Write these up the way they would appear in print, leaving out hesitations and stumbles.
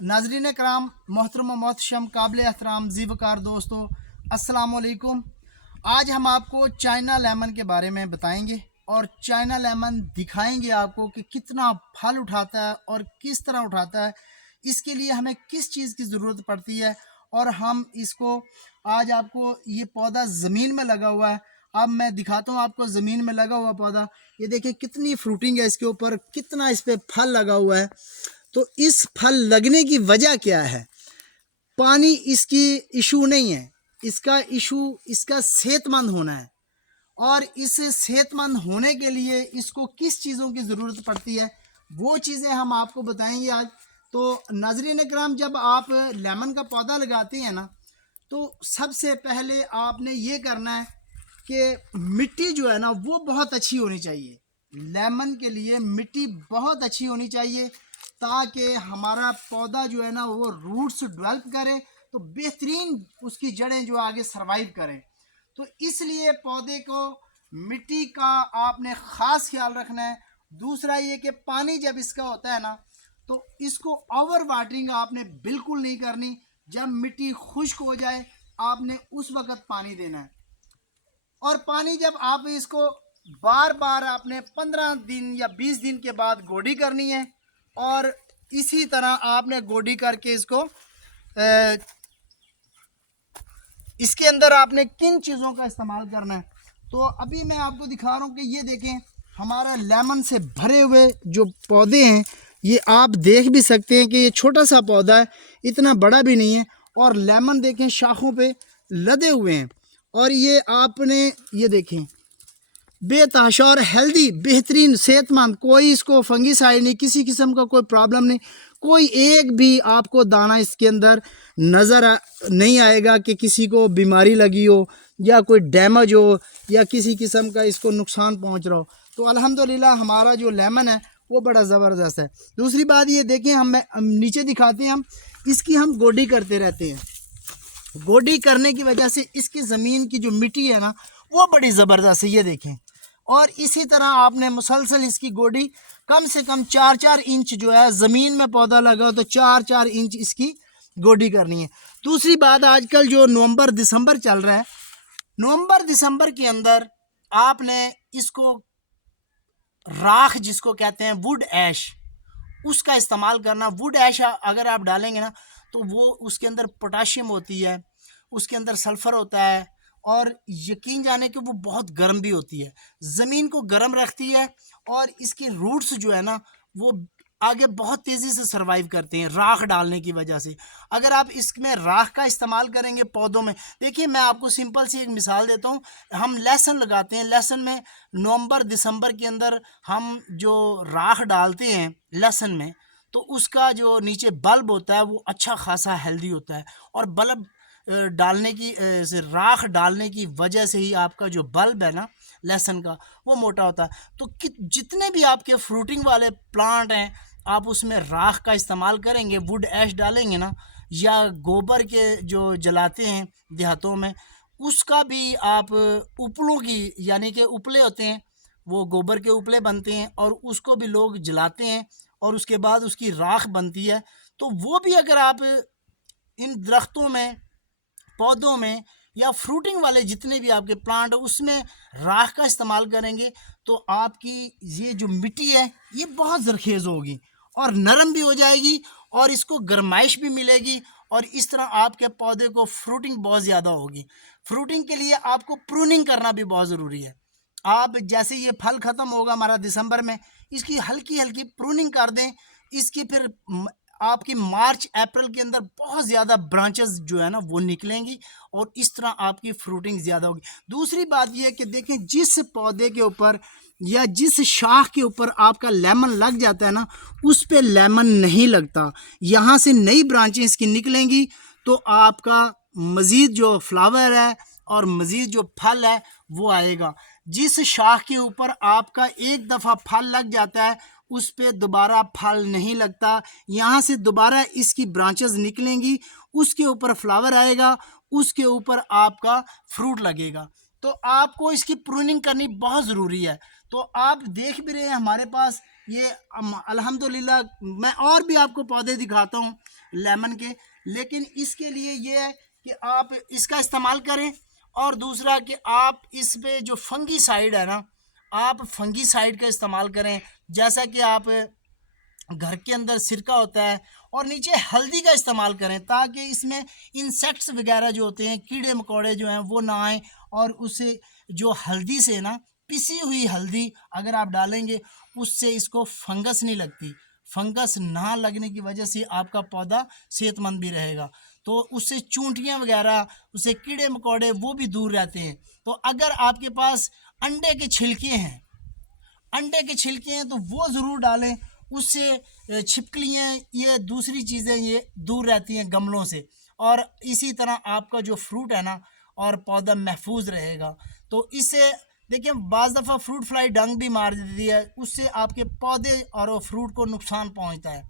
नाजरीन कराम, मोहतरम मोहतशम, काबिल एहतराम ज़ीवकार दोस्तों, अस्सलाम वालेकुम। आज हम आपको चाइना लेमन के बारे में बताएंगे और चाइना लेमन दिखाएंगे आपको कि कितना फल उठाता है और किस तरह उठाता है। इसके लिए हमें किस चीज़ की ज़रूरत पड़ती है और हम इसको आज आपको ये पौधा ज़मीन में लगा हुआ है। अब मैं दिखाता हूँ आपको ज़मीन में लगा हुआ पौधा। ये देखिए कितनी फ्रूटिंग है इसके ऊपर, कितना इस पर फल लगा हुआ है। तो इस फल लगने की वजह क्या है? पानी इसकी इशू नहीं है, इसका इशू इसका सेहतमंद होना है। और इस सेहतमंद होने के लिए इसको किस चीज़ों की ज़रूरत पड़ती है, वो चीज़ें हम आपको बताएंगे आज। तो नाज़रीन कराम, जब आप लेमन का पौधा लगाते हैं ना, तो सबसे पहले आपने ये करना है कि मिट्टी जो है ना वो बहुत अच्छी होनी चाहिए। लेमन के लिए मिट्टी बहुत अच्छी होनी चाहिए ताकि हमारा पौधा जो है ना वो रूट्स डेवलप करे, तो बेहतरीन उसकी जड़ें जो आगे सरवाइव करें। तो इसलिए पौधे को मिट्टी का आपने ख़ास ख्याल रखना है। दूसरा ये कि पानी जब इसका होता है ना, तो इसको ओवर वाटरिंग आपने बिल्कुल नहीं करनी। जब मिट्टी खुश्क हो जाए आपने उस वक़्त पानी देना है। और पानी जब आप इसको बार बार आपने 15 दिन या 20 दिन के बाद गोडी करनी है। और इसी तरह आपने गोडी करके इसको इसके अंदर आपने किन चीज़ों का इस्तेमाल करना है। तो अभी मैं आपको दिखा रहा हूँ कि ये देखें हमारा लेमन से भरे हुए जो पौधे हैं। ये आप देख भी सकते हैं कि ये छोटा सा पौधा है, इतना बड़ा भी नहीं है। और लेमन देखें शाखों पे लदे हुए हैं। और ये आपने ये देखें बेतहाशा और हेल्दी, बेहतरीन, सेहतमंद, कोई इसको फंगीसाइड नहीं, किसी किस्म का कोई प्रॉब्लम नहीं। कोई एक भी आपको दाना इसके अंदर नज़र नहीं आएगा कि किसी को बीमारी लगी हो या कोई डैमेज हो या किसी किस्म का इसको नुकसान पहुंच रहा हो। तो अल्हम्दुलिल्लाह हमारा जो लेमन है वो बड़ा ज़बरदस्त है। दूसरी बात ये देखें, हम नीचे दिखाते हैं, हम इसकी हम गोडी करते रहते हैं। गोडी करने की वजह से इसकी ज़मीन की जो मिट्टी है ना वो बड़ी ज़बरदस्त है, ये देखें। और इसी तरह आपने मुसलसल इसकी गोडी कम से कम 4-4 इंच जो है, ज़मीन में पौधा लगा तो 4-4 इंच इसकी गोडी करनी है। दूसरी बात, आजकल जो नवंबर दिसंबर चल रहा है, नवंबर दिसंबर के अंदर आपने इसको राख जिसको कहते हैं वुड ऐश, उसका इस्तेमाल करना। वुड ऐश अगर आप डालेंगे ना तो वो उसके अंदर पोटाशियम होती है, उसके अंदर सल्फ़र होता है और यकीन जाने कि वो बहुत गर्म भी होती है, ज़मीन को गर्म रखती है। और इसके रूट्स जो है ना वो आगे बहुत तेज़ी से सर्वाइव करते हैं राख डालने की वजह से। अगर आप इसमें राख का इस्तेमाल करेंगे पौधों में, देखिए मैं आपको सिंपल सी एक मिसाल देता हूँ। हम लहसुन लगाते हैं, लहसुन में नवंबर दिसंबर के अंदर हम जो राख डालते हैं लहसुन में, तो उसका जो नीचे बल्ब होता है वो अच्छा खासा हेल्दी होता है। और बल्ब डालने की से राख डालने की वजह से ही आपका जो बल्ब है ना लहसुन का वो मोटा होता है। तो जितने भी आपके फ्रूटिंग वाले प्लांट हैं आप उसमें राख का इस्तेमाल करेंगे, वुड ऐश डालेंगे ना, या गोबर के जो जलाते हैं देहातों में उसका भी आप उपलों की, यानी कि उपले होते हैं, वो गोबर के उपले बनते हैं और उसको भी लोग जलाते हैं और उसके बाद उसकी राख बनती है। तो वो भी अगर आप इन दरख्तों में, पौधों में या फ्रूटिंग वाले जितने भी आपके प्लांट है उसमें राख का इस्तेमाल करेंगे तो आपकी ये जो मिट्टी है ये बहुत ज़रखेज़ होगी और नरम भी हो जाएगी और इसको गर्माइश भी मिलेगी। और इस तरह आपके पौधे को फ्रूटिंग बहुत ज़्यादा होगी। फ्रूटिंग के लिए आपको प्रूनिंग करना भी बहुत ज़रूरी है। आप जैसे ये फल ख़त्म होगा हमारा दिसंबर में, इसकी हल्की हल्की प्रूनिंग कर दें। इसकी फिर आपकी मार्च अप्रैल के अंदर बहुत ज़्यादा ब्रांचेस जो है ना वो निकलेंगी और इस तरह आपकी फ्रूटिंग ज़्यादा होगी। दूसरी बात ये है कि देखें जिस पौधे के ऊपर या जिस शाख के ऊपर आपका लेमन लग जाता है ना उस पे लेमन नहीं लगता। यहाँ से नई ब्रांचें इसकी निकलेंगी तो आपका मज़ीद जो फ्लावर है और मज़ीद जो फल है वो आएगा। जिस शाख के ऊपर आपका एक दफ़ा फल लग जाता है उस पे दोबारा फल नहीं लगता। यहाँ से दोबारा इसकी ब्रांचेस निकलेंगी, उसके ऊपर फ्लावर आएगा, उसके ऊपर आपका फ्रूट लगेगा। तो आपको इसकी प्रूनिंग करनी बहुत ज़रूरी है। तो आप देख भी रहे हैं हमारे पास ये अल्हम्दुलिल्लाह मैं और भी आपको पौधे दिखाता हूँ लेमन के, लेकिन इसके लिए ये है कि आप इसका इस्तेमाल करें। और दूसरा कि आप इस पे जो फंगीसाइड है ना, आप फंगीसाइड का इस्तेमाल करें। जैसा कि आप घर के अंदर सिरका होता है और नीचे हल्दी का इस्तेमाल करें, ताकि इसमें इंसेक्ट्स वगैरह जो होते हैं, कीड़े मकोड़े जो हैं वो ना आए। और उसे जो हल्दी से ना, पिसी हुई हल्दी अगर आप डालेंगे उससे इसको फंगस नहीं लगती। फंगस ना लगने की वजह से आपका पौधा सेहतमंद भी रहेगा। तो उससे चूंटियाँ वगैरह, उससे कीड़े मकोड़े वो भी दूर रहते हैं। तो अगर आपके पास अंडे के छिलके हैं, अंडे के छिलके हैं तो वो ज़रूर डालें। उससे छिपकलियाँ, ये दूसरी चीज़ें ये दूर रहती हैं गमलों से। और इसी तरह आपका जो फ्रूट है ना, और पौधा महफूज रहेगा। तो इससे देखिए बाज़ दफ़ा फ्रूट फ्लाई डंग भी मार देती है, उससे आपके पौधे और फ्रूट को नुकसान पहुंचता है।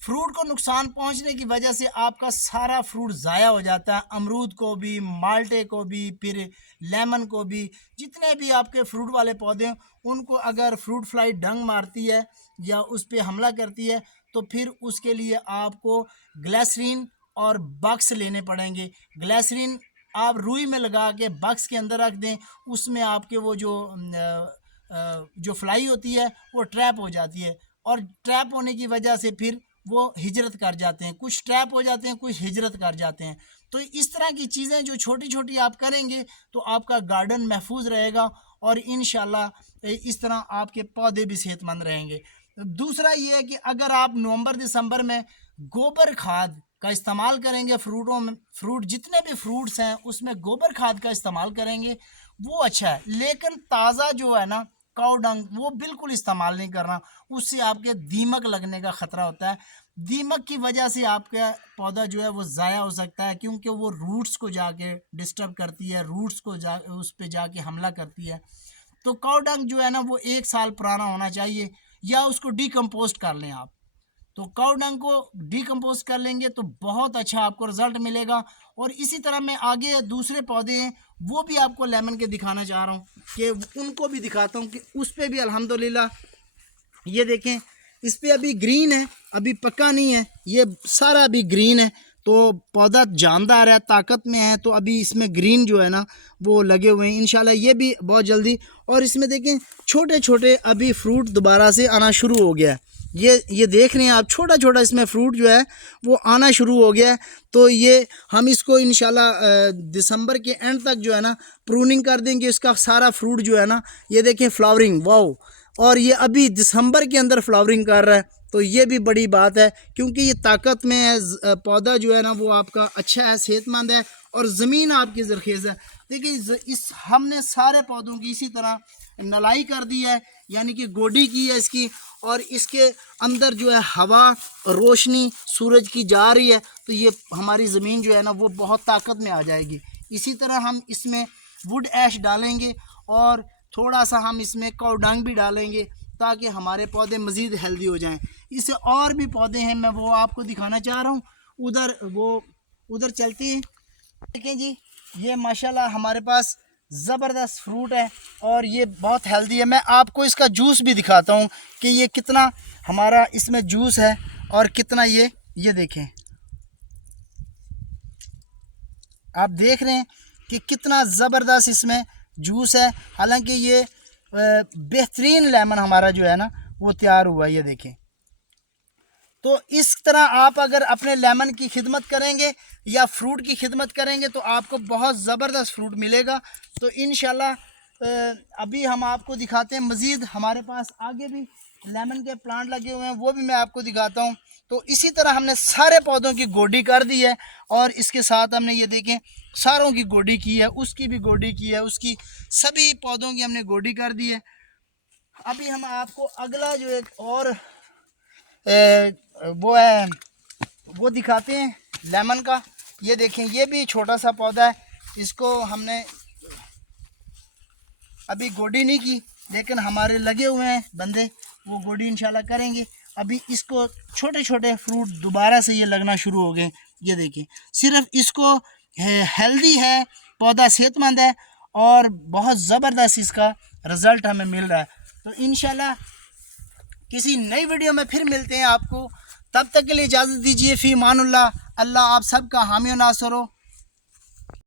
फ्रूट को नुकसान पहुंचने की वजह से आपका सारा फ्रूट ज़ाया हो जाता है। अमरूद को भी, माल्टे को भी, फिर लेमन को भी, जितने भी आपके फ्रूट वाले पौधे हैं उनको अगर फ्रूट फ्लाई डंग मारती है या उस पर हमला करती है, तो फिर उसके लिए आपको ग्लिसरीन और बक्स लेने पड़ेंगे। ग्लिसरीन आप रुई में लगा के बक्स के अंदर रख दें, उसमें आपके वो जो फ्लाई होती है वो ट्रैप हो जाती है। और ट्रैप होने की वजह से फिर वो हिजरत कर जाते हैं, कुछ ट्रैप हो जाते हैं, कुछ हिजरत कर जाते हैं। तो इस तरह की चीज़ें जो छोटी छोटी आप करेंगे तो आपका गार्डन महफूज रहेगा और इंशाल्लाह इस तरह आपके पौधे भी सेहतमंद रहेंगे। दूसरा ये है कि अगर आप नवंबर दिसंबर में गोबर खाद का इस्तेमाल करेंगे, फ्रूटों में, फ्रूट जितने भी फ्रूट्स हैं उसमें गोबर खाद का इस्तेमाल करेंगे, वो अच्छा है। लेकिन ताज़ा जो है ना काऊ डंग, वो बिल्कुल इस्तेमाल नहीं करना। उससे आपके दीमक लगने का ख़तरा होता है। दीमक की वजह से आपका पौधा जो है वो ज़ाया हो सकता है, क्योंकि वो रूट्स को जाके डिस्टर्ब करती है, रूट्स को उस पे जाके हमला करती है। तो काऊ डंग जो है ना वो 1 साल पुराना होना चाहिए, या उसको डिकम्पोस्ट कर लें आप। तो काऊ डंग को डिकम्पोज कर लेंगे तो बहुत अच्छा आपको रिजल्ट मिलेगा। और इसी तरह मैं आगे दूसरे पौधे हैं वो भी आपको लेमन के दिखाना चाह रहा हूँ, कि उनको भी दिखाता हूँ कि उस पर भी अल्हम्दुलिल्लाह ये देखें, इस पर अभी ग्रीन है, अभी पक्का नहीं है, ये सारा अभी ग्रीन है। तो पौधा जानदार है, ताकत में है, तो अभी इसमें ग्रीन जो है ना वो लगे हुए हैं। इंशाल्लाह ये भी बहुत जल्दी। और इसमें देखें छोटे छोटे अभी फ्रूट दोबारा से आना शुरू हो गया है। ये देख रहे हैं आप, छोटा छोटा इसमें फ्रूट जो है वो आना शुरू हो गया है। तो ये हम इसको इंशाल्लाह दिसंबर के एंड तक जो है ना प्रूनिंग कर देंगे। इसका सारा फ्रूट जो है ना, ये देखें फ्लावरिंग, वाओ। और ये अभी दिसंबर के अंदर फ्लावरिंग कर रहा है, तो ये भी बड़ी बात है, क्योंकि ये ताकत में है। पौधा जो है ना वो आपका अच्छा है, सेहतमंद है, और ज़मीन आपकी ज़रखेज़ है। देखिए इस हमने सारे पौधों की इसी तरह नलाई कर दी है, यानी कि गोडी की है इसकी। और इसके अंदर जो है हवा, रोशनी सूरज की जा रही है, तो ये हमारी ज़मीन जो है ना वो बहुत ताकत में आ जाएगी। इसी तरह हम इसमें वुड ऐश डालेंगे और थोड़ा सा हम इसमें काऊ डंग भी डालेंगे, ताकि हमारे पौधे मज़ीद हेल्दी हो जाएं। इससे और भी पौधे हैं, मैं वो आपको दिखाना चाह रहा हूँ। उधर चलते हैं। देखें जी, ये माशाल्लाह हमारे पास ज़बरदस्त फ्रूट है और ये बहुत हेल्दी है। मैं आपको इसका जूस भी दिखाता हूँ कि ये कितना हमारा इसमें जूस है और कितना ये देखें, आप देख रहे हैं कि कितना ज़बरदस्त इसमें जूस है। हालांकि ये बेहतरीन लेमन हमारा जो है ना वो तैयार हुआ है, ये देखें। तो इस तरह आप अगर अपने लेमन की खिदमत करेंगे या फ्रूट की खिदमत करेंगे तो आपको बहुत ज़बरदस्त फ्रूट मिलेगा। तो इंशाल्लाह अभी हम आपको दिखाते हैं मज़ीद, हमारे पास आगे भी लेमन के प्लांट लगे हुए हैं, वो भी मैं आपको दिखाता हूँ। तो इसी तरह हमने सारे पौधों की गोडी कर दी है, और इसके साथ हमने ये देखें सारों की गोडी की है, उसकी भी गोडी की है, उसकी सभी पौधों की हमने गोडी कर दी है। अभी हम आपको अगला जो एक और वो है वो दिखाते हैं लेमन का। ये देखें, ये भी छोटा सा पौधा है, इसको हमने अभी गोडी नहीं की, लेकिन हमारे लगे हुए हैं बंदे, वो गोडी इंशाल्लाह करेंगे। अभी इसको छोटे छोटे फ्रूट दोबारा से ये लगना शुरू हो गए। ये देखिए, सिर्फ इसको हेल्दी है, पौधा सेहतमंद है और बहुत ज़बरदस्त इसका रिज़ल्ट हमें मिल रहा है। तो इंशाल्लाह किसी नई वीडियो में फिर मिलते हैं आपको। तब तक के लिए इजाज़त दीजिए। फ़ी मानुल्लाह। अल्लाह आप सबका हामी व नासर हो।